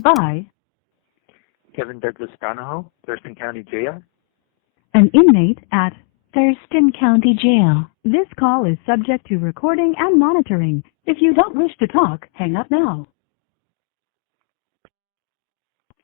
By Kevin Douglas Donahoe, Thurston County Jail. an inmate at Thurston County Jail. This call is subject to recording and monitoring. If you don't wish to talk, hang up now.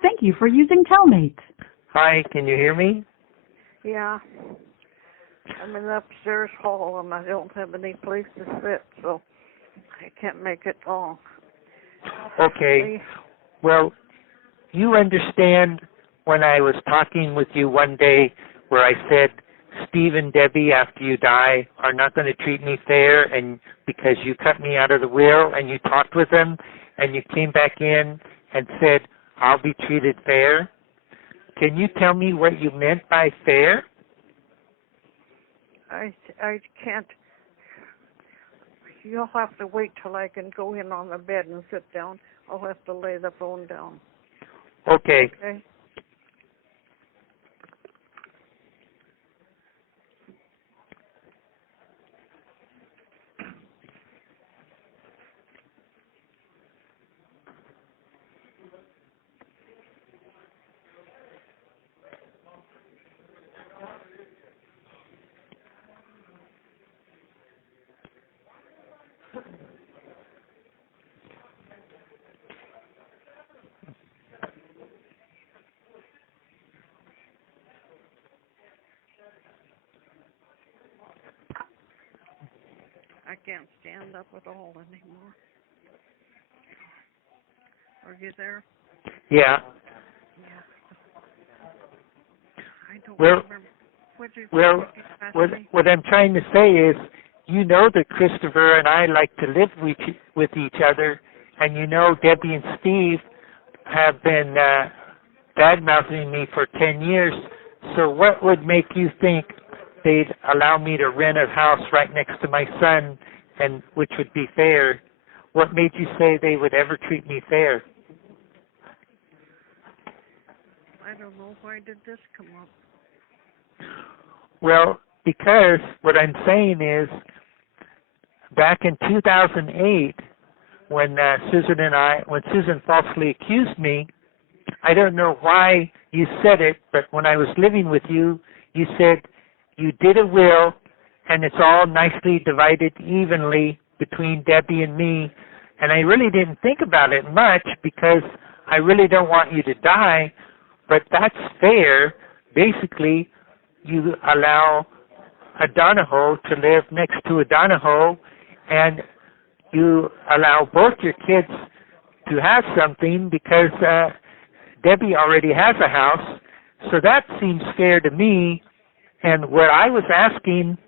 Thank you for using Telmate. Hi, can you hear me? Yeah. I'm in the upstairs hall and I don't have any place to sit, so I can't make it long. Okay. Well, you understand when I was talking with you one day where I said, Steve and Debbie, after you die, are not going to treat me fair, and because you cut me out of the will and you talked with them and you came back in and said, I'll be treated fair. Can you tell me what you meant by fair? I can't. You'll have to wait till I can go in on the bed and sit down. I'll have to lay the phone down. Okay. Okay? I can't stand up at all anymore. Are you there? Yeah. I don't Well, remember. What did you ask me? what I'm trying to say is, you know that Christopher and I like to live with each other, and you know Debbie and Steve have been bad-mouthing me for 10 years, so what would make you think they'd allow me to rent a house right next to my son, and which would be fair? What made you say they would ever treat me fair? I don't know. Why did this come up? Well, because what I'm saying is, back in 2008, when Susan falsely accused me, I don't know why you said it, but when I was living with you, you said you did a will and it's all nicely divided evenly between Debbie and me. And I really didn't think about it much because I really don't want you to die, but that's fair. Basically, you allow a Donahoe to live next to a Donahoe, and you allow both your kids to have something because Debbie already has a house. So that seems fair to me. And what I was asking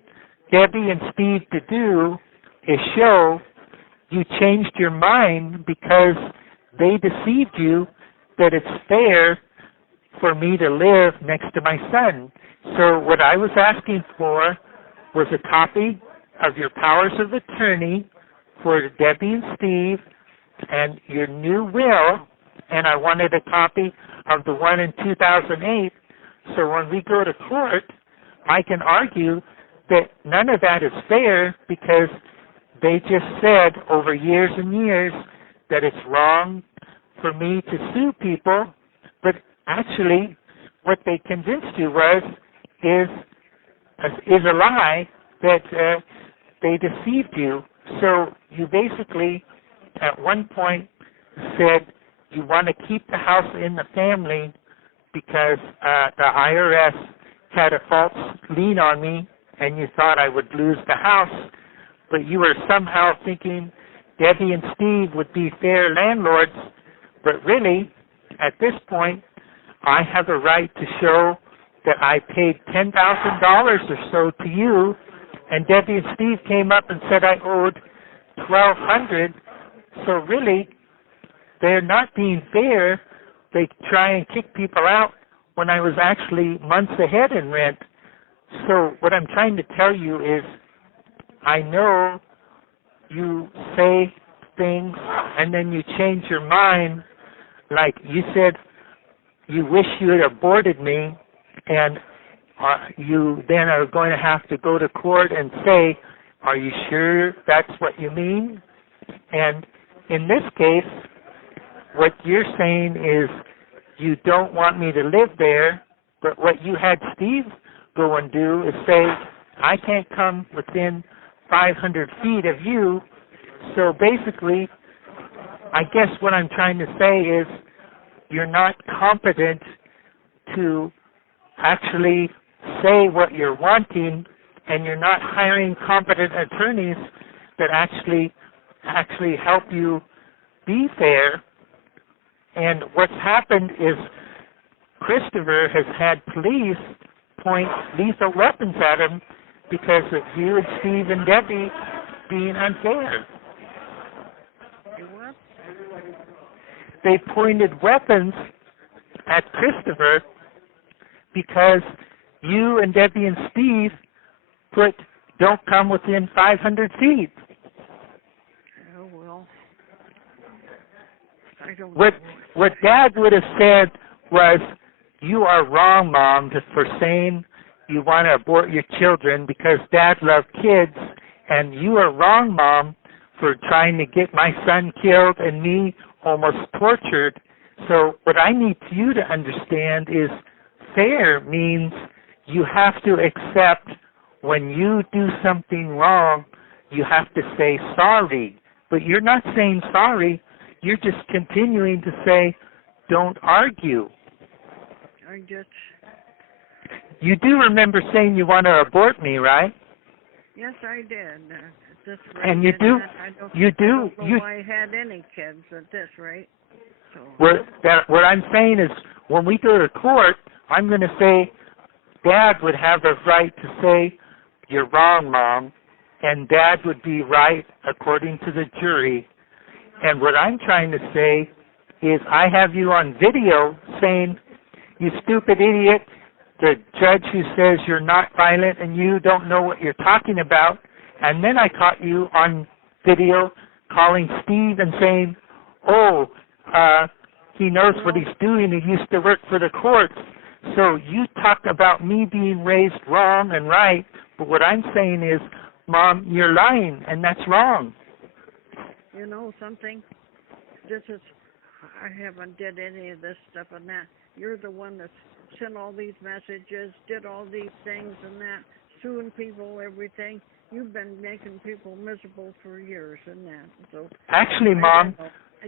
Debbie and Steve to do is show you changed your mind because they deceived you that it's fair for me to live next to my son. So what I was asking for was a copy of your powers of attorney for Debbie and Steve and your new will, and I wanted a copy of the one in 2008, so when we go to court, I can argue that none of that is fair because they just said over years and years that it's wrong for me to sue people, but actually what they convinced you is a lie, that they deceived you. So you basically at one point said you want to keep the house in the family because the IRS had a false lien on me and you thought I would lose the house, but you were somehow thinking Debbie and Steve would be fair landlords, but really, at this point, I have a right to show that I paid $10,000 or so to you, and Debbie and Steve came up and said I owed $1,200. So really, they're not being fair. They try and kick people out when I was actually months ahead in rent. So what I'm trying to tell you is, I know you say things and then you change your mind. Like you said, you wish you had aborted me, and you then are going to have to go to court and say, are you sure that's what you mean? And in this case, what you're saying is you don't want me to live there, but what you had Steve go and do is say, I can't come within 500 feet of you. So basically, I guess what I'm trying to say is you're not competent to actually say what you're wanting, and you're not hiring competent attorneys that actually help you be fair. And what's happened is Christopher has had police point lethal weapons at him because of you and Steve and Debbie being unfair. What? They pointed weapons at Christopher because you and Debbie and Steve put don't come within 500 feet. Oh, well. I don't What Dad would have said was, you are wrong, Mom, for saying you want to abort your children because Dad loved kids, and you are wrong, Mom, for trying to get my son killed and me almost tortured. So what I need you to understand is fair means you have to accept when you do something wrong, you have to say sorry. But you're not saying sorry. You're just continuing to say, don't argue. I just... You do remember saying you want to abort me, right? Yes, I did. This And you do. I don't You know I had any kids at this rate. So. What I'm saying is, when we go to court, I'm going to say, Dad would have a right to say, you're wrong, Mom, and Dad would be right according to the jury. And what I'm trying to say is, I have you on video saying, you stupid idiot, the judge who says you're not violent and you don't know what you're talking about. And then I caught you on video calling Steve and saying, oh, he knows what he's doing. He used to work for the courts. So you talk about me being raised wrong and right, but what I'm saying is, Mom, you're lying, and that's wrong. You know something? I haven't did any of this stuff and that. You're the one that sent all these messages, did all these things and that, suing people, everything. You've been making people miserable for years and that. So actually, Mom, I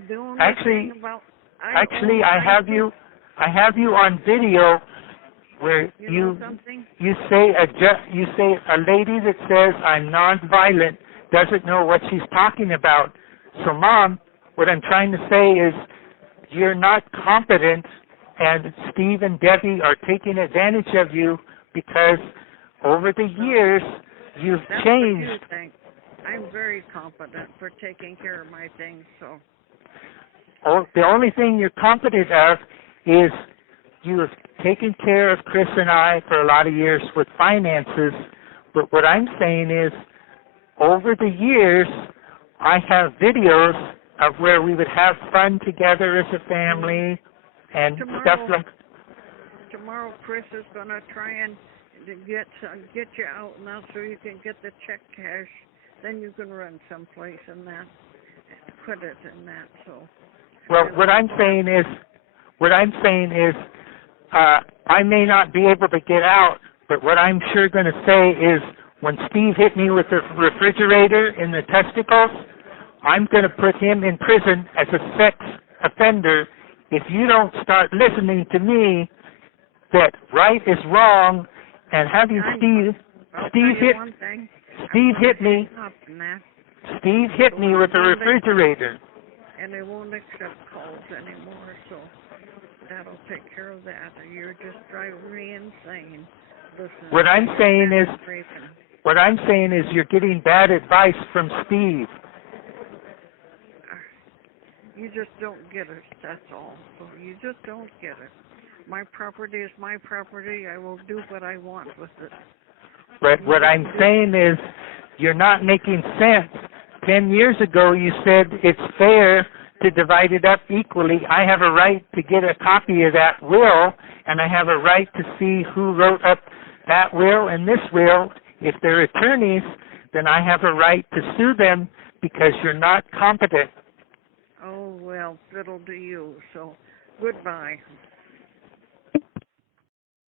have you on video where you say a lady that says I'm nonviolent doesn't know what she's talking about. So, Mom, what I'm trying to say is you're not competent, and Steve and Debbie are taking advantage of you because over the years you've changed. What you think. I'm very competent for taking care of my things, so. Oh, the only thing you're competent of is you have taken care of Chris and I for a lot of years with finances, but what I'm saying is over the years I have videos of where we would have fun together as a family and stuff like. Tomorrow Chris is going to try and get you out now so you can get the check cash. Then you can run someplace and that, put it in that. So. Well, what I'm saying is, I may not be able to get out, but what I'm sure going to say is, when Steve hit me with the refrigerator in the testicles, I'm going to put him in prison as a sex offender if you don't start listening to me that right is wrong and having Steve hit me with the refrigerator. And they won't accept calls anymore, so that'll take care of that. You're just driving me insane. Listen, what I'm saying is you're getting bad advice from Steve. You just don't get it, that's all. So you just don't get it. My property is my property. I will do what I want with it. But what I'm saying is you're not making sense. 10 years ago you said it's fair to divide it up equally. I have a right to get a copy of that will, and I have a right to see who wrote up that will and this will. If they're attorneys, then I have a right to sue them because you're not competent. Oh, well, fiddle to you. So, goodbye.